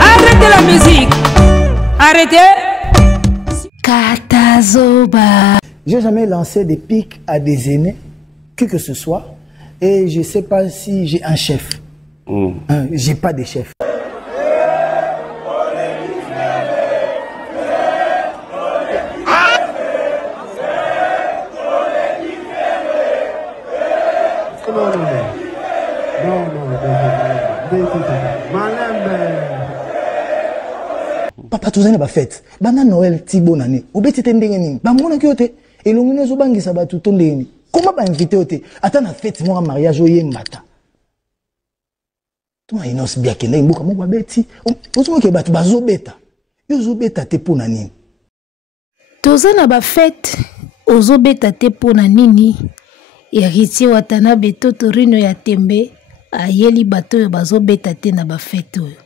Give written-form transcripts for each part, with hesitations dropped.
Arrêtez la musique. Arrêtez. Katazoba. J'ai jamais lancé des pics à des aînés, que ce soit, et je sais pas si j'ai un chef. J'ai pas de chef. Papa tozana ba fête bana Noël tibo nani obetite ndenge nini ba mona kyote elongino zo bangisa ba tuto ndenge comment ba inviter ote ata na fête mo mariage oyembata tuma inos bia kenda imbuka mo ba beti ozo ke batu bazobeta yo zo beta te pona nini tozana ba fête ozo beta te pona nini Héritier Watanabe Totorino ya tembe ayeli bato yo bazobeta te na ba fête oyo.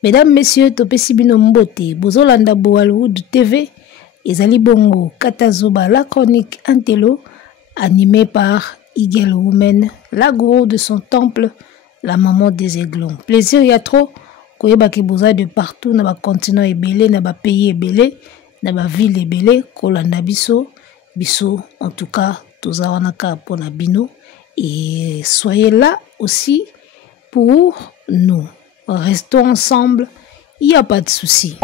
Mesdames, messieurs, topesi bino mbote, bozolanda Bollywood TV, ezali bongo Katazoba, la chronique Intello, animée par Eagle Woman, la gourou de son temple, la maman des aiglons. Plaisir y a trop, koyeba ki boza de partout, na ba continent ebele, na ba pays ebele, na ba ville ebele, kolanda biso, en tout cas, toza wanaka pona bino, et soyez là aussi pour nous. Restons ensemble, il n'y a pas de souci.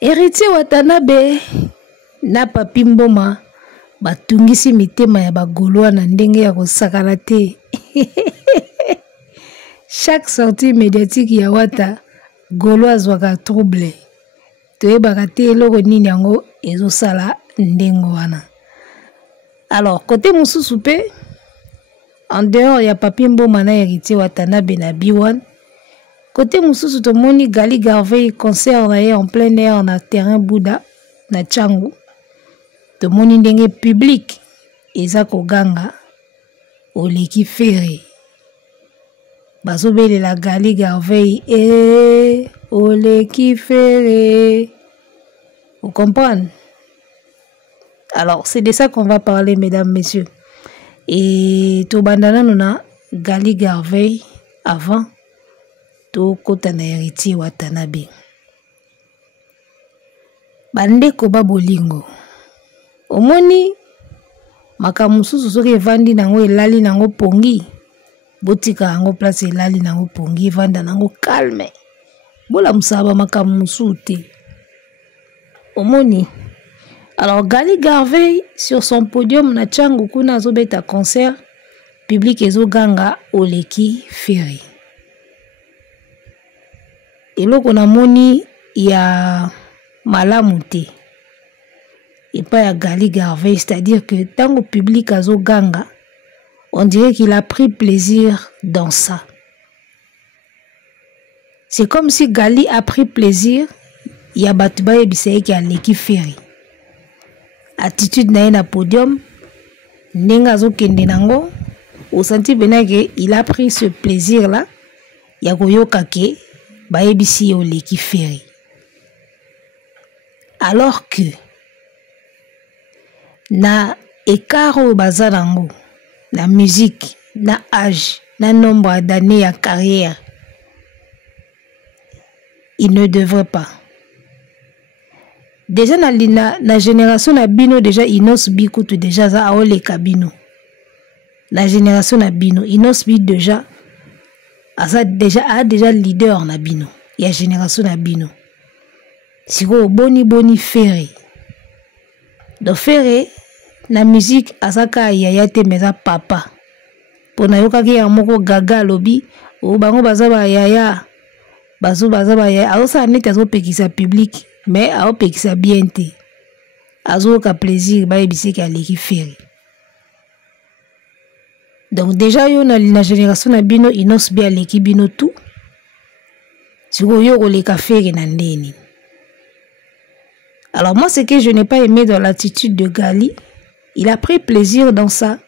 Héritier Watanabe na papi mboma batungisi mitema ya bagolwa na ndenge ya kosakala te. Chaque sortie médiatique ya Wata golwa zwaka trouble. Toyebaka te eloko nini yango ezosala ndengo wana. Alors côté mususu pe en dehors, il y a papi mboma na Héritier Watanabe na B1. Côté mususu tomoni Gali Garvey concert en plein air na terrain Bouddha na Tchangu. Tomoni ndenge public eza koganga oleki ferry. Bazobele la Gali Garvey oleki ferry. Vous comprenez? Alors, c'est de ça qu'on va parler, mesdames, messieurs. Et to bandana nuna Gali Garvey avant to kota na Héritier Watanabe. Bandeko babolingo. Omoni makamususu soki evandi nango elali nango pongi. Botika nango place elali nango pongi evanda nango calme. Bola musaba makamusu te. Omoni. Alors, Gali Garvey, sur son podium, na Tchangu kuna zobeta concert, public ezo ganga oleki ferry. Et là, on a moni ya malamu te. Et pas ya Gali Garvey, c'est-à-dire que tant que public azo ganga, on dirait qu'il a pris plaisir dans ça. C'est comme si Gali a pris plaisir, ya batuba ebiseye ki aleki ferry. Attitude na na podium nenga zo kende nango au senti benage il a pris ce plaisir là ya koyoka ke ba ebisi yo leki ferry alors que na écart baza nango na musique na âge na nombre d'années ya carrière il ne devrait pas. Déjà na génération na bino déjà inos bikutu déjà za aole kabino. La génération na bino inos bi déjà a déjà leader na bino. Ya génération na bino. Siko boni ferry. Do ferry na musique azaka yaya te meza papa. Pona yoka ki ya moko gaga lobi o bango bazaba yaya. Bazaba yaya aosa nete azo pekisa public. Mais a opekisa bien te. Azo ka plaisir ba ebisi ki aleki ferry. Donc déjà yo na génération na bino inos bi aleki bino tout. Siko yo koleka ferry na ndeni. Alors moi ce que je n'ai pas aimé dans l'attitude de Gali, il a pris plaisir dans ça.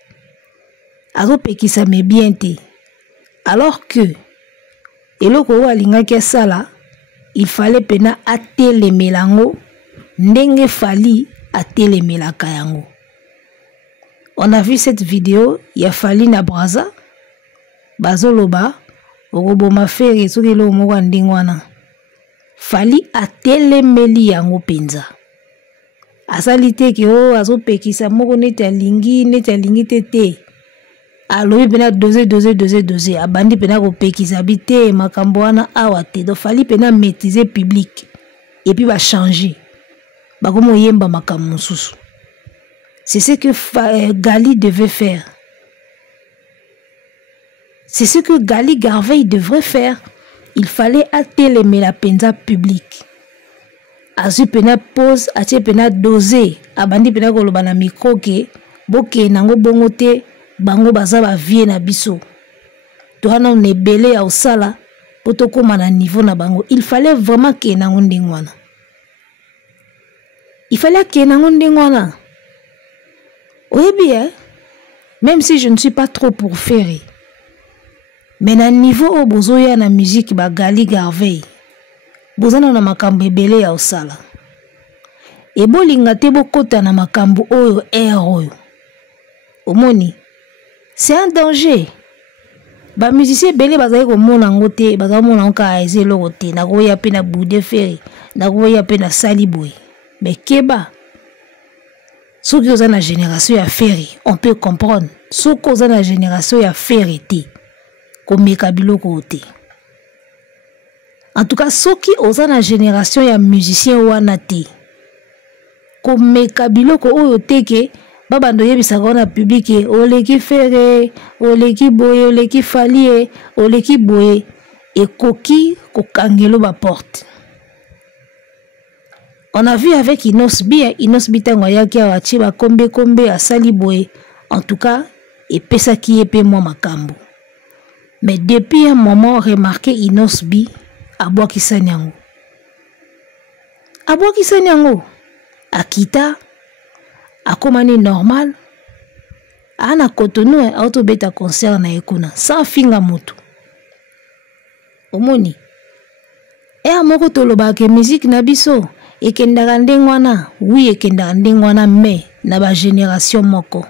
Azo pekisa me bien te. Alors que eloko wa linga ke sala il fallait pena atele melango ndenge fali atele melaka yango. On a vu cette vidéo, il y a Fali na Braza, Bazoloba, Oroboma Fere, Sokelo Moko Ndingwana. Fali a telemeli yango penza. Asalite ki o azo pekisa moko neti alingi tete. Alobi pena doze. Abandi pena ko pekisa bite makambo wana awa te. Do Fali pena maîtriser public. Et puis va changer. Ba komo yemba makambo mosusu. C'est ce que Gali devait faire. C'est ce que Gali Garvey devrait faire. Il fallait atteler la penza publique. Azu pena pose, atie pena doser. Abandi pena koloba na micro ke boke nango bongote bango baza ba vie na biso. Toana on ebele ya osala poto koma na niveau na bango. Il fallait vraiment ke nango ndingwana. Il fallait ke nango ndingwana. Oui bien, même si je ne suis pas trop pour faire. Mais na niveau au bozoya na musique ba Gali Garvey. Bozana na makambo ebele ya osala. E bolinga te bokota na makambo oyo oyo. Omoni, c'est un danger. Ba musicien ebele bazali komona ngo te, bazali komona ngo ka ezelo te, na koya pe na Boude Ferry, na koya pe na Saliboy. Mais keba ceux qui ont la génération ya Ferry, on peut comprendre. Ceux qui ont la génération ya Ferry te, comme Mekabilo côté. En tout cas, ceux qui ont la génération ya musicien wana te, comme Mekabilo côté ke babando yebisa na public oleki Ferry, oleki boye, oleki Fali, oleki boye et koki kokangelo ba porte. On a vu avec Inosbi tango yaki awachi ba kombe a Saliboy. En tout cas, et pesa qui est moi makambo. Mais depuis un moment, remarqué Inosbi abwa kisanyango. Abwa kisanyango. Akita akomani normal. Ana Cotonou auto beta concert na ekuna sans finga moto. Omoni. E amoko toloba ke musique na biso. Ekendaka ndengwana, oui ekendaka ndengwana, mais na ba génération moko.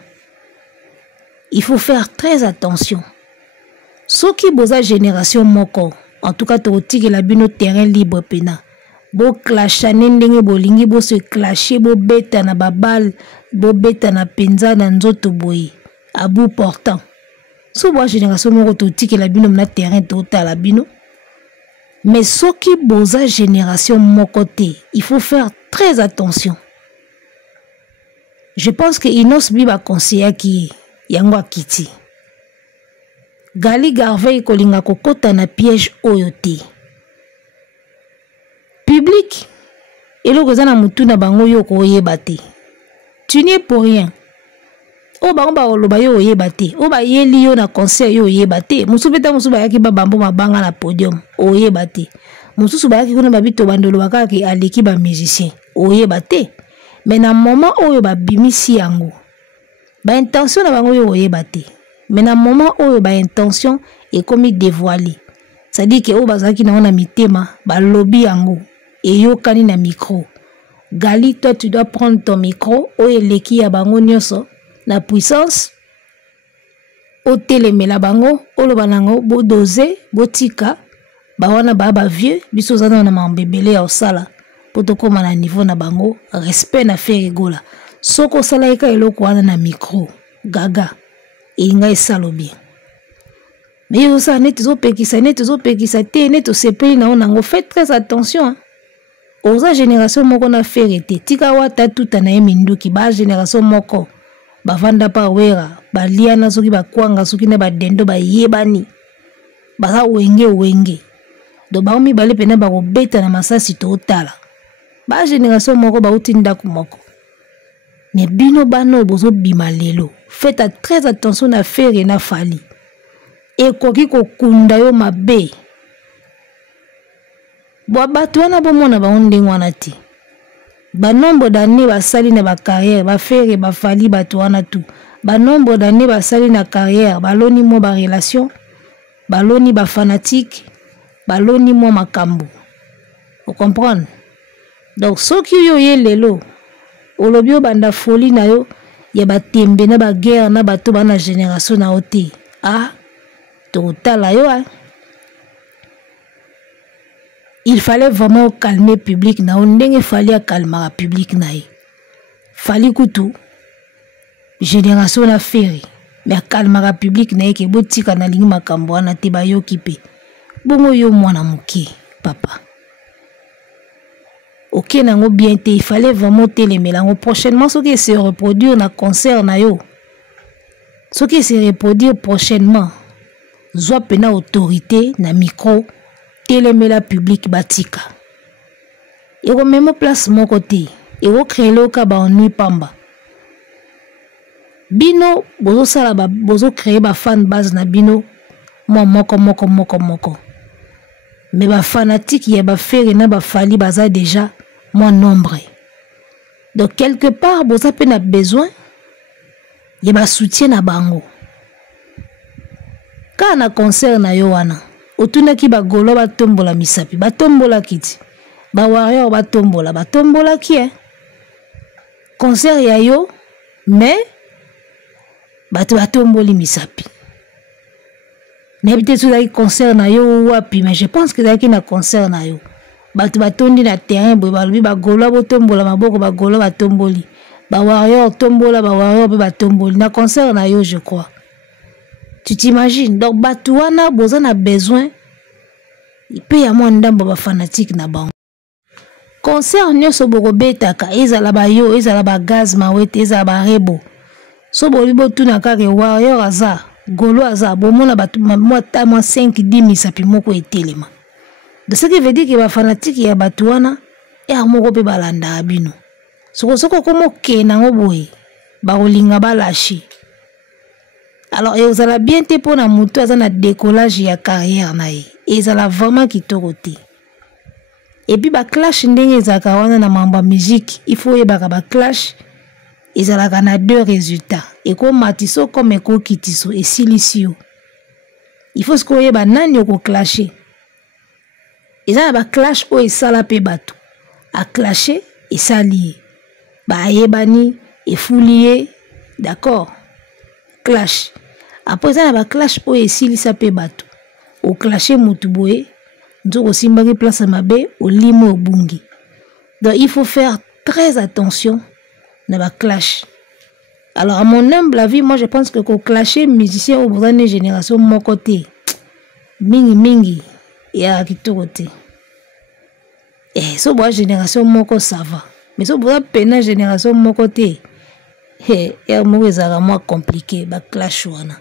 Il faut faire très attention. Ceux qui boza génération moko, en tout cas totiki la bino terrain libre pena. Bo clashane ndenge bolingi bo se clasher bo beta na babal, bo beta na penza na nzoto boyi. À bout portant. So bo génération moko totiki la bino na terrain total la bino. Mais ceux qui boza génération mokoté, il faut faire très attention. Je pense que Inosbi va conseiller qui yango kiti. Gali Garvey kolinga kokota na piège oyote. Public, eloko za na mutu na bango yo ko yebate. Tu n'y es pour rien. O ba oloba yo yebate. O ba yeli yo na concert yo yebate. Musu beta musu ba yaki ba bambo mabanga na podium. O yebate. Musu ba yaki kuna babito bandolo baka ki aleki ba musicien. O yebate. Mais na moment oyo ba bimisi yango. Ba intention na bango yo yebate. Mais na moment oyo ba intention est comme dévoilé. Ça dit que o bazaki na ona mitema ba lobby yango et yo kani na micro. Gali, toi tu dois prendre ton micro o eleki ya bango nyoso. La puissance au télémela bango oloba nango bo doser botika ba wana ba vieux biso zana na mambebele ya osala poto koma na niveau na bango respect na faire rigola soko sala eka eloko wana na micro gaga inga esalo bien mais yo sa net zo pekisa te net sepeli na onango faites très attention hein. Oza génération moko na faire te tika wata tuta na eminduki ba génération moko bavanda pa wera baliana soki bakwanga soki na badendo bayebani baza wenge do baomi bale pena ba kobeta na masasi totala ba génération moko ba utinda kumoko mais bino bano bozo bima lelo faites très attention na faire na Fali e koki kokunda yo mabe bo bato wana bomona ba ndengwana ti ba nombre d'années ba sali na ba carrière ba faire ba Fali bato wana tout ba nombre d'années ba sali na carrière ba loni mo ba relation ba loni ba fanatique ba loni mo makambo vous comprenez donc ceux qui yo ye lelo olobio banda folie na yo ya batembe na baguerre na bato bana génération na ote ah totala yo hein. Il fallait vraiment calmer public na ondenge fallait calmer public na ye fallait kutu génération na feri mais calmer public na ye ke botika na lingi makambo wana te bayoki pe bongo yo mwana moke papa ok nango bien te il fallait vraiment téléméla prochainement ce qui se reproduire na concert na yo ce qui se reproduire prochainement zwa pena autorité na micro téléméla public batika eko même place moko te eko créer ka ba ennui pamba bino bozo sala ba bozo créer ba fan base na bino moko mais ba fanatique ya ba faire na ba fali baza déjà moins nombreux donc quelque part boza pe na besoin ya ba soutien na bango kana concert na yo wana otuna ki ba golo ba tombola misapi ba tombola kiti ba warrior ba tombola ki concert ya yo mais bato ba tomboli misapi n'habite sur concert na yo wapi mais je pense que daki na concert na yo bato batondi na terrain boy balobi ba golo ba tombola maboko ba golo ba tomboli ba warrior tombola ba warrior ba tomboli na concert na yo je crois. Tu t'imagines? Donc, Batouana, Bozan a besoin. Il peut y avoir un ndambo ba fanatique na bango. Concert nyoso borobetaka, ezala ba yo, ezala ba gaz mawete, ezala ba rebo. So bolibo tuna kake warrior aza, golo aza, bomona batu moi 5-10 misapi moko etelema. De ce qui veut dire que ba fanatique ya Batouana, ya moko pe balanda abino. Soko komo ke nango boye, ba olinga ba lâcher. Alors, ils ont bien été pour la moto, ils ont un décollage de carrière. Ils ont vraiment quitté côté. Et puis, bah clash, ils ont na mamba musique. Il faut y avoir clash. Ils ont deux résultats. Et comme Matiso, comme Eko Kitiso et Silicio. Il faut ce qu'on y ait nani au clasher. Ils ont un clash où ils salapé bateau. À clasher et s'allier. Bah, yebani et foulier. D'accord? Clash. Après ça, il y a un clash pour essayer de pe bateau. Au clasher Moutouboé, nous aussi marqué place à Mabé, au limo au bungi. Donc il faut faire très attention dans le clash. Alors à mon humble avis, moi je pense que au clasher musicien au besoin de génération mon côté, mingi et à qui côté. Et so bois génération moko ça va, mais so bois peine génération mon côté. Et moins compliqué, bah clash wana.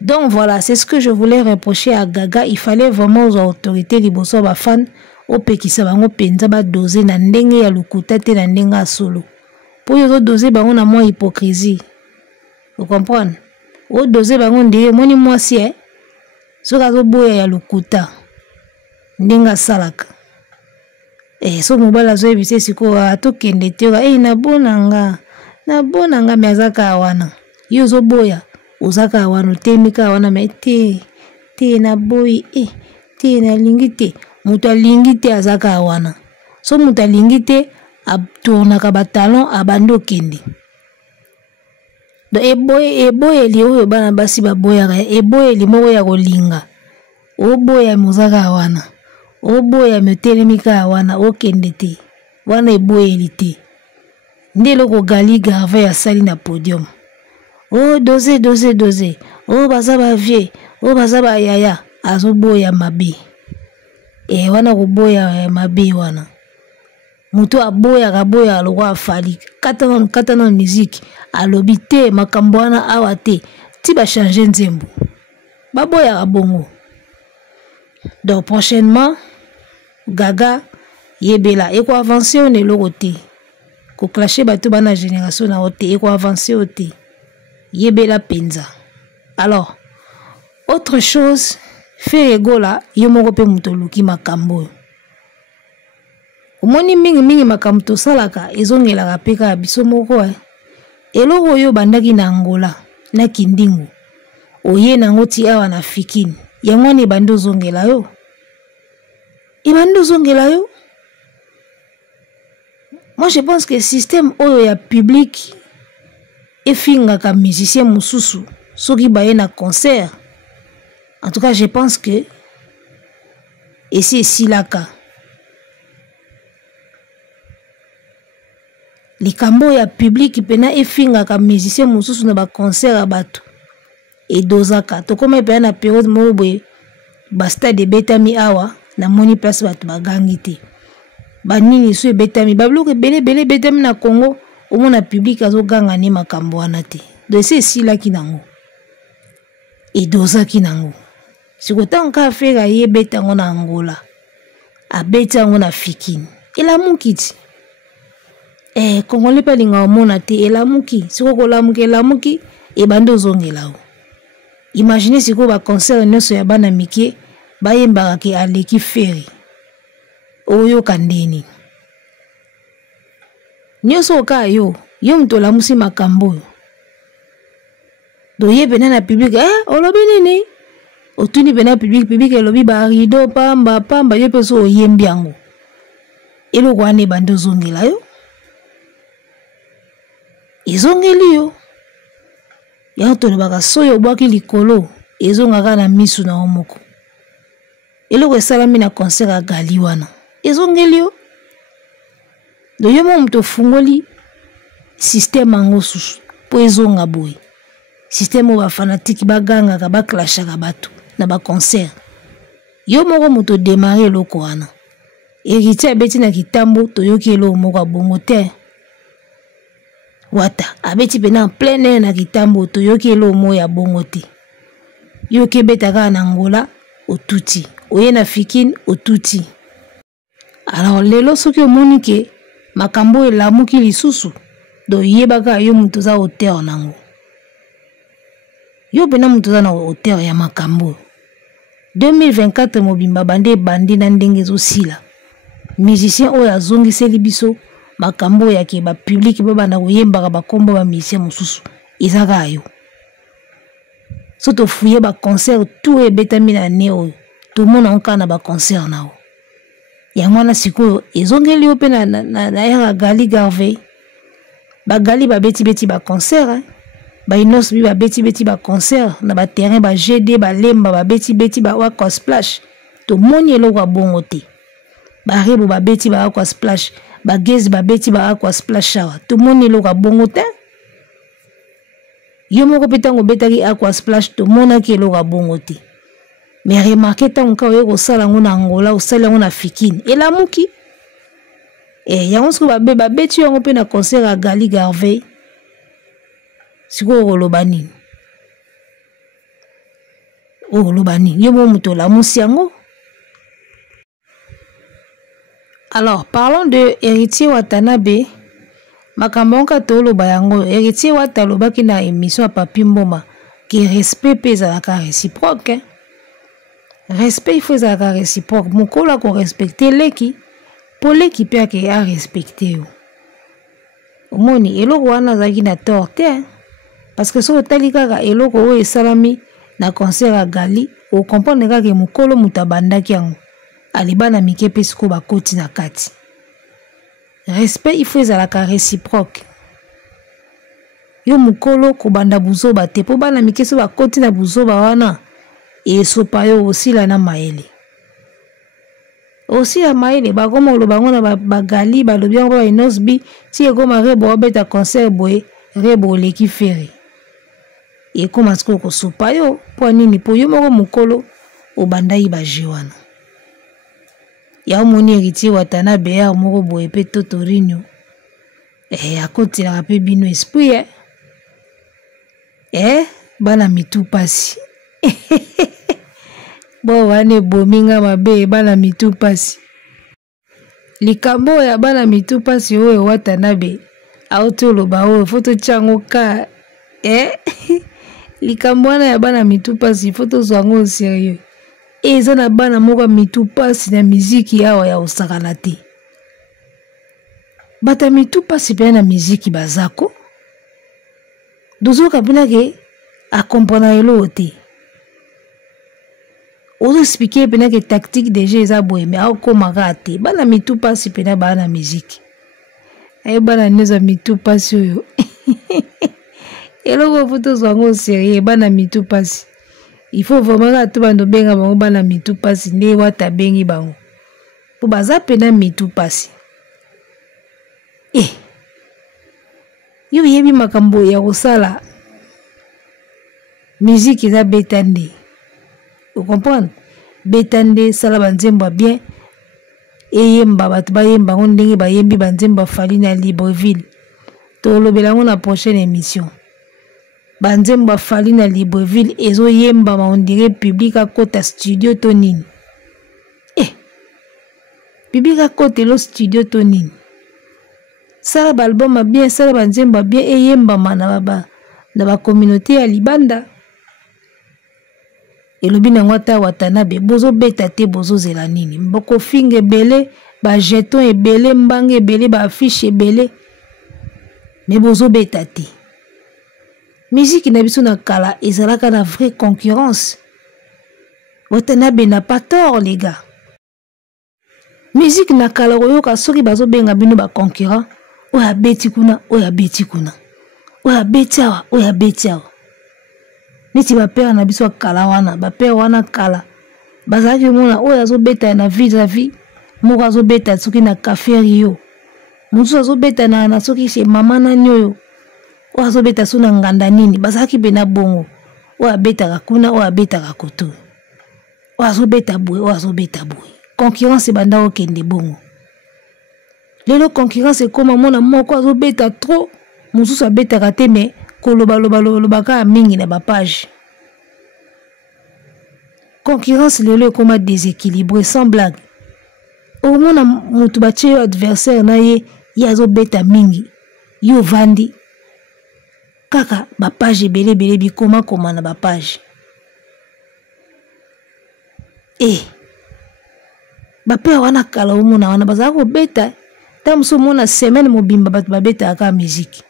Donc voilà, c'est ce que je voulais reprocher à Gaga. Il fallait vraiment aux autorités liboso ba fan au pekisa bango penza ba doser na ndenge ya lukuta te na ndenga solo. Pour yo doser bango na moi hypocrisie. Vous comprenez? O doser bango ndeye moni moi si so ka zo boya ya lukuta. Ndenga salaka. So mobala zo ebise siko atokende te na bonanga. Na bonanga mezaka wana. Yo zo boya. Uzaka wana temika wana mete te na boy te na lingite muta lingite azaka wana so muta lingite abtourna ka batalon abando kende do eboye li oyo bana basi baboya ka eboye li moko ya kolinga oboya muzaka wana oboya metelemika wana okende te wana eboye li te ndelo ko gali grave ya sali na podium. Oh, doser. Oh, bazaba vie. Oh, bazaba yaya. Azo boya mabe. Wana kuboya mabe wana. Muto aboya kaboya alwa fali. Katana musique. Alobite makambo wana awate. Ti ba changer nzembo. Baboya kabongo. Donc prochainement Gaga yebela eko avancer on est lokote. Ko clasher bato bana génération na ote eko avancer ote. Yebela penza. Alors, autre chose, fait egola, yomoko pe mutoluki makambo. Omoni mingi makamto salaka, ezongela kapeka biso moko eloko yo bandaki na Angola, na Kindingu. Oye nango ti awa na Fikini. Yango ni bando zongela yo. Ibando zongela yo. Moi je pense que le système oyo ya public efingaka musicien mususu soki baye na concert. En tout cas, je pense que et c'est silaka likambo ya public pena efingaka musicien mususu na ba concert a bato et dozaka to comme pena na période mo boye ba stade betami awa na moni place bato bagangite banini so betami babloke bele betami na Congo omona public azoganga ne makambo wana te de c'est silaki nango et dozaki nango sikotanka affaire ye betango na Angola a betango na Fikini elamuki Congolais palinga omona te elamuki siko kolamuki elamuki e bando zongelao. Imaginez siko ba concert nyonso ya bana mike bayembaka ke aleki feri oyo kandeni nyonso ka yo mto lamusi makambo do ye bena na public olobi nini otuni bena public elobi ba rido pamba yo peso oyembi yango eloko ane bando zongela yo izongeli yo ya to baka soyo bwaki likolo ezongaka na misu na omoko eloko esalami na concert a gali wana ezongeli yo do yo mto fungoli système ango susu po ezonga boy système ba fanatique baganga ka ba clasha ka bato na ba concert yo moko moto démarrer loko wana héritier beti na kitambo toyoki elo moko bongo te wata abeti pena en plein air na kitambo toyoki elo mo ya bongo te yo kebeta ka na Angola otuti oye na Fikini otuti. Alors lelo soki omoni ke makambo elamuki lisusu do yebaka yo mutu za auteur nango yo pena mutu za na auteur ya makambo 2024 mobimba bandi na ndenge ezosila musicien oyo azongiseli biso makambo ya ke ba public ba bana koyembaka bakombo ba musicien mususu ezaka yo so to fuye ba concert tout ebetami na ne oyo to mona onka na ba concert nao ya mwana sikoyo ezongeli yo pe na ya Gali Garvey bagali babeti ba concert ba inos bi babeti ba concert na ba terrain ba GD ba lemba babeti ba Aqua Splash to moni eloko bongo te ba rebo babeti ba Aqua Splash ba gezi babeti ba Aqua Splash awa to moni eloko bongo te yo moko petango betaki Aqua Splash to mona ki eloko bongo te mais remarquez tant ka oyo sala ngona Angola osala ngona Fikini elamuki yango siko babeti yango pe na concert a Gali Garvey siko olobani yo mo muto la musiango. Alors parlons de Héritier Watanabe makambo ka toloba yango Héritier Watalobaki na émission à Papi Mboma qui respect pesa la réciproque respect il faut ça réciproque mukolo ko respecter leki pour leki pe ke a respecter yo omoni eloko wana zaki na torte parce que so talika ka eloko o esalami na concert a Gali o comprendre ka ke mukolo mutabandaki yango alibana mike pe siko bakoti na kati respect il faut ça réciproque yo mukolo ko banda buzoba te po bana mike so bakoti na buzoba wana et sopa yo aussi la na maele aussi la maele ba goma lo bango na ba Gali ba lo bien ba inosbi si e goma rebo beta concert boy rebo leki feri e koma sko ko sopa yo po nini po yo moko mukolo o bandai ba jiwana ya omoni Héritier Watanabe ya moko boy pe totorinyo akoti la pe bino esprit bana mitu pasi bo wane bominga mabe bana mitu pasi likambo ya bana mitu pasi oyo Watanabe autoloba oyo foto chango ka likambo wana ya bana mitu pasi foto zwango sérieux eza na bana moko mitu pasi na miziki awa ya osakana te bata mitu pasi pe na miziki bazako dozoka pena ke akompona elo te ozo expliquer pena ke tactique déjà eza boye mais akomaka te bana mitu pasi pena bana miziki bana neza mitu pasi oyo eloko futo zwango sérieux bana mitu pasi. Il faut vraiment que tout bando benga bango bana mitu pasi ne wata bengi bango. Po baza pena mitu pasi. Yo yebi makambo ya kosala musique eza betande. Vous comprenez? Betande sala banzemba bien. Eyemba batu bayemba ndenge bayembi banzemba fali na Libreville. Tolobelango na prochaine émission. Banzemba fali na Libreville ezo yemba ma on dirait public à kota studio tonine. Public à côté lo studio tonine. Sala balbum bien, sala banzemba bien eyemba na ba communauté ya Libanda. Elobi na ngwata Watanabe bozo beta te bozo zela nini. Mboko finge belé, ba jeton ebele, mbange ebele, ba affiche ebele. Mais bozo beta te. Musique na biso na kala ezalaka na vraie concurrence. Watanabe n'a pas tort les gars. Musique na kala oyoka soki bazo benga bino ba concurrent, oya beti kuna, oya beti kuna. Oya beti awa, oya beti awa. Niti ba père na biso kala wana, ba père wana kala. Bazaki mona oya zo beta na vie, moko zo beta soki na café Rio. Musu zo beta na soki chez mama na nyoyo. Oya zo beta so na nganda nini, bazaki bena bongo. Oya beta kuna, oya beta koto. Oya zo beta boy, oya zo beta boy. Concurrence banda okende bongo. Lelo concurrence ekoma mona moko azo beta trop, mususu abeta te mais koloba ka mingi na ba page. Concurrence lelo ekoma déséquilibré sans blague. Au mona mutu batie adversaire na ye azo beta mingi. Yo vandi. Kaka ba page belé bikoma koma na ba page. Bapea wana kala umuna wana bazako beta tamso mona semaine mobimba batu babeta aka musique.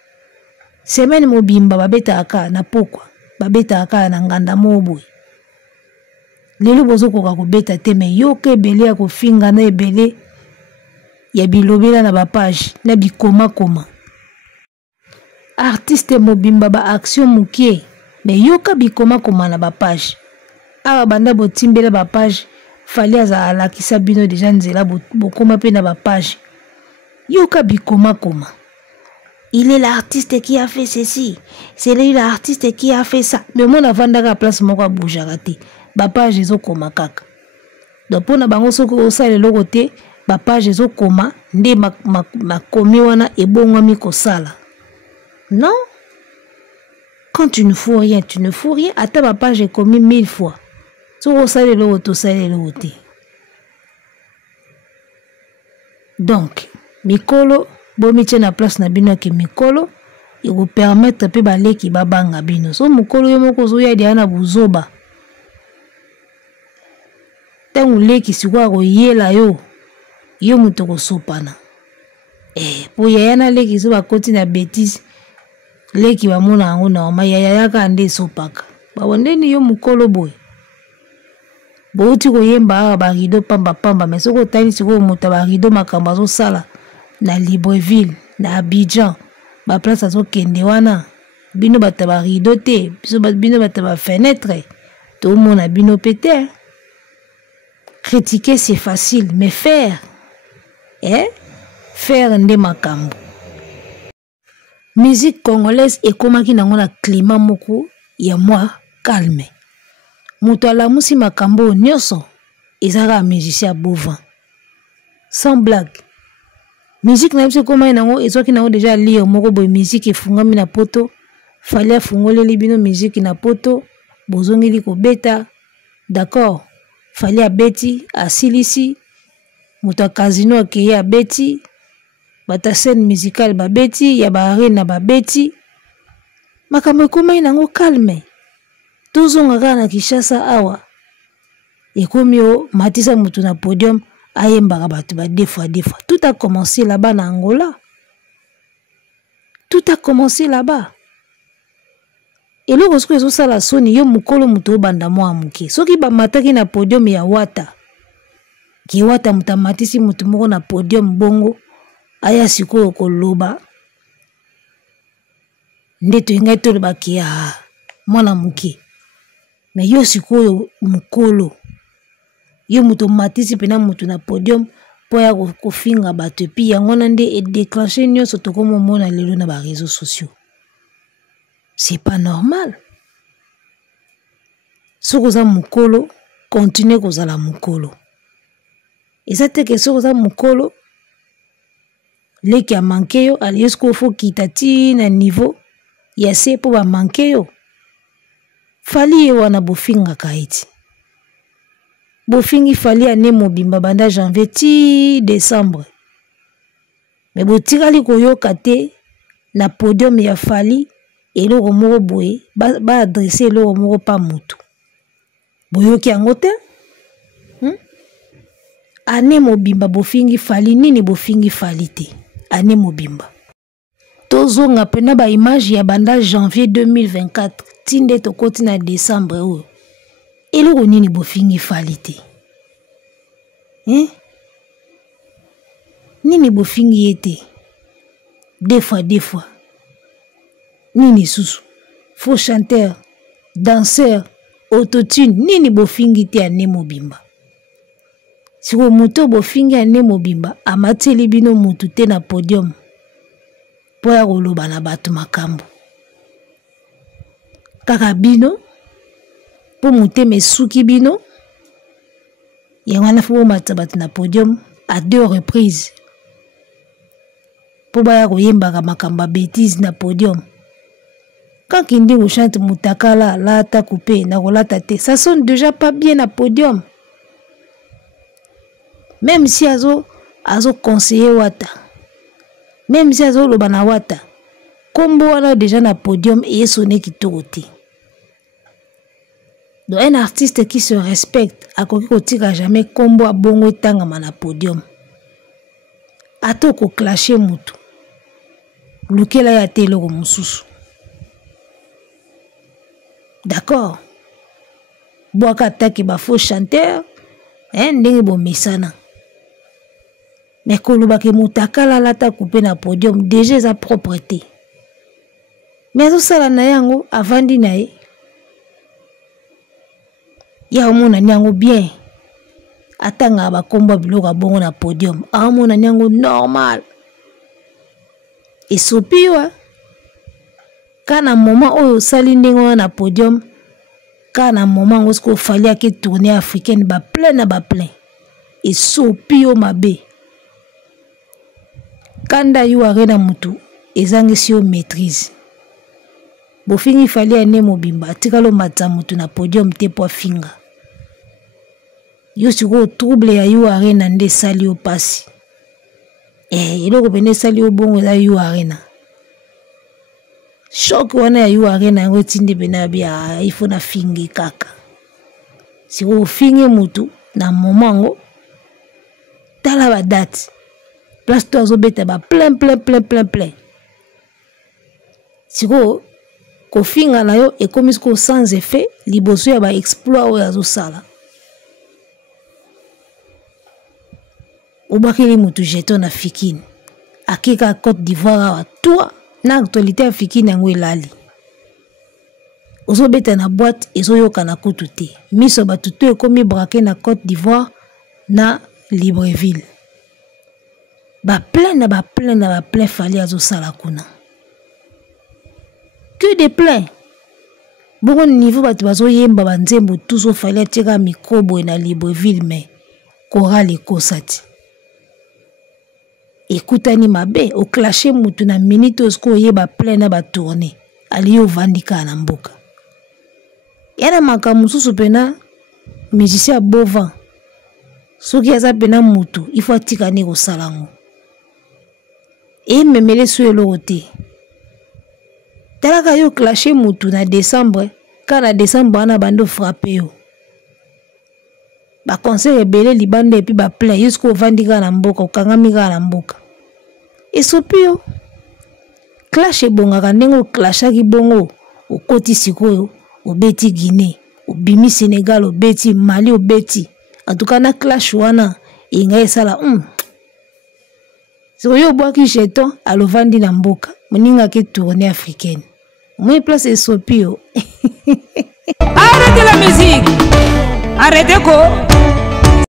Semaine mobimba babeta aka na pokwa, babeta aka na nganda mobo. Lelo bozo koka ko beta te me yoke ebele ya kofinga na ebele ya bilobela na ba page na bikoma koma. Artiste mobimba ba action mukie me yoka bikoma koma na ba page. Awa banda botimbela ba page fallait à qui sabino déjà nzela bokoma pe na ba page. Yoka bikoma koma. Il est l'artiste qui a fait ceci. C'est lui l'artiste qui a fait ça. Mais mon avandaka place moko bouger raté. Ba page ezo koma kaka. Donc pona bango soko osale loko te, ba page ezo koma nde makomi wana ebongwami kosala. Non? Quand tu ne fous rien, ata ba page est commis 1000 fois. Donc, mikolo, bomiche na place na bino ki mikolo, il vous permettre pe baleki babanga bino. So mukolo yo moko zo ya diana buzoba. Tangu leki sikwa ko yela yo muto ko sopana. Po yana leki zo bakoti na bêtise. Leki ba mona ngo na ma yaya ka ande sopaka. Ba wondeni yo mukolo boy. Bouti koyemba ba rideau pamba mais soko tali siko muta ba rideau makambo zo sala na Libreville na Abidjan ba place azo kende wana bino bata ba rideau te biso bino bata ba fenêtre tout mon a bino pété. Critiquer c'est facile mais faire nde makambo. Musique congolaise ekomaki nango na climat moko ya moi calme. Mutu alamusi makambo nyonso ezaka musicien bouvant. Sans blague. Musique na biso koma nango ezoki nango déjà lire moko boy musique efungami na poto. Fallait afungoleli bino musique na poto. Bozongeli ko beta. D'accord. Fallait abeti asilisi. Mutu a casino akeye abeti. Bata scène musicale babeti ya ba arena babeti. Makambo ekoma nango calme. Tozonga kaka na Kinshasa awa. Ekomi o matisa mutu na podium ayembaka batu ba deux fois. Tout a commencé là-bas na Angola. Tout a commencé là-bas. Et le rosco ezo sala soni yo mukolo mutu obanda mwa muke. Soki ba mataki na podium ya wata. Ki wata mutamatisi mutu moko na podium bongo aya sikoyo koloba. nde toyengai tolobaki ya mwana moke me yo sikoyo mokolo yo moto matisi pena moto na podium po ya kofinga bato epi yango na nde edéclenché nyonso tokomomona lelo na baréseaux sociaux. C'est pas normal. Soki oza mokolo continue kozala mokolo eza te ke soki oza mokolo leki ya manke yo aliye soki ofo kita ti na niveau ya se mpo bamanke yo fali ye wana bofingaka eti bofingi fali ane mobimba banda janvier ti décembre me botikali koyoka te na podium ya fali eloko moko boye baadresse eloko moko pa motu boyoki yango te ane mobimba bofingi fali nini bofingi fali te ane mobimba tozonga pena ba image ya banda janvier 2024 tinde tokoti na décembre oyo eloko nini bofingi fali te nini bofingi ye te deux fois nini susu faux chanteur danseur autotune nini bofingi te ane mobimba siko moto bofingi ane mobimba amateli bino mutu te na podium po ya koloba na bato makambo kaka bino po motema esuki bino yango wana fo bomata bato na podium à 2 reprises po baya koyembaka makambo ya bêtise na podium. Quand Kindingo chante Mutakala, Lata coupé, Nakolata te, ça sonne déjà pas bien à podium. Même si azo conseiller Wata, même si azo lobana Wata, Kombo wana déjà na podium et sonné qui tourte. Donc un artiste qui se respecte, a kotika jamais Kombo a bongo tangama na podium. Ato ko clasher mutu. Lukela ya telo ko mususu. D'accord. Boaka attaque ba faux chanteur, ndenge bo mesana. Mais koloba ke Mutakala lata coupé na podium déjà sa propreté. Mais zo sala na yango avandi na ye. Ya omona nyango bien. Atanga ba komba biloko bongo na podium. Amona nyango normal. Et sopiwa kana moment oyo sali ndenge na podium kana moment où il fallait que tournée africaine ba plein et sopio mabe kanda yu arena mutu ezangi sio maîtrise bofingi fallait ane mobimba tikalo matza mutu na podium te po finga yo siko trouble ya yu arena nde sali o pasi eloko bene sali o bongo za yu arena choc wana ya yu arena yango tinde bena bia il faut na fingi kaka si o fingi mutu na momango tala ba date place to azobeta ba plein si ko finga na yo e komi ko sans effet liboso ya ba exploit o ya zo sala obakeli mutu jeton na fikine akika Côte d'Ivoire wa toi na actualité africaine yango elali ozobeta na boîte ezoyoka na kutu te miso batu to ekomi braqué na Côte d'Ivoire na Libreville ba plein fali azosala kuna que de plein bongo niveau batu bazoyemba banzembo tuso fali atika mikobo na Libreville mais chorale ekosati ekutani mabe o clasher mutu na minute osko yeba plein na ba tourner aliyo vandika na mboka yana makamususu pena musicien Bovan soki aza pena mutu il faut atika ni kosalango e memele suelo te talaka yo clasher mutu na décembre kana décembre ana bando frapper yo ba conseil ebele libanda epi ba plein jusqu'au vandika na mboka okangamika na mboka esopio clash ebongaka ndenge oclashaki bongo okoti sikoyo obeti Guinée obimi Sénégal obeti Mali obeti en tout cas na clash wana inga esala sikoyo obwaki jeton alovandi na mboka moninga ke tournée africaine moi place esopi yo. Arrêtez la musique. Arrêtez quoi?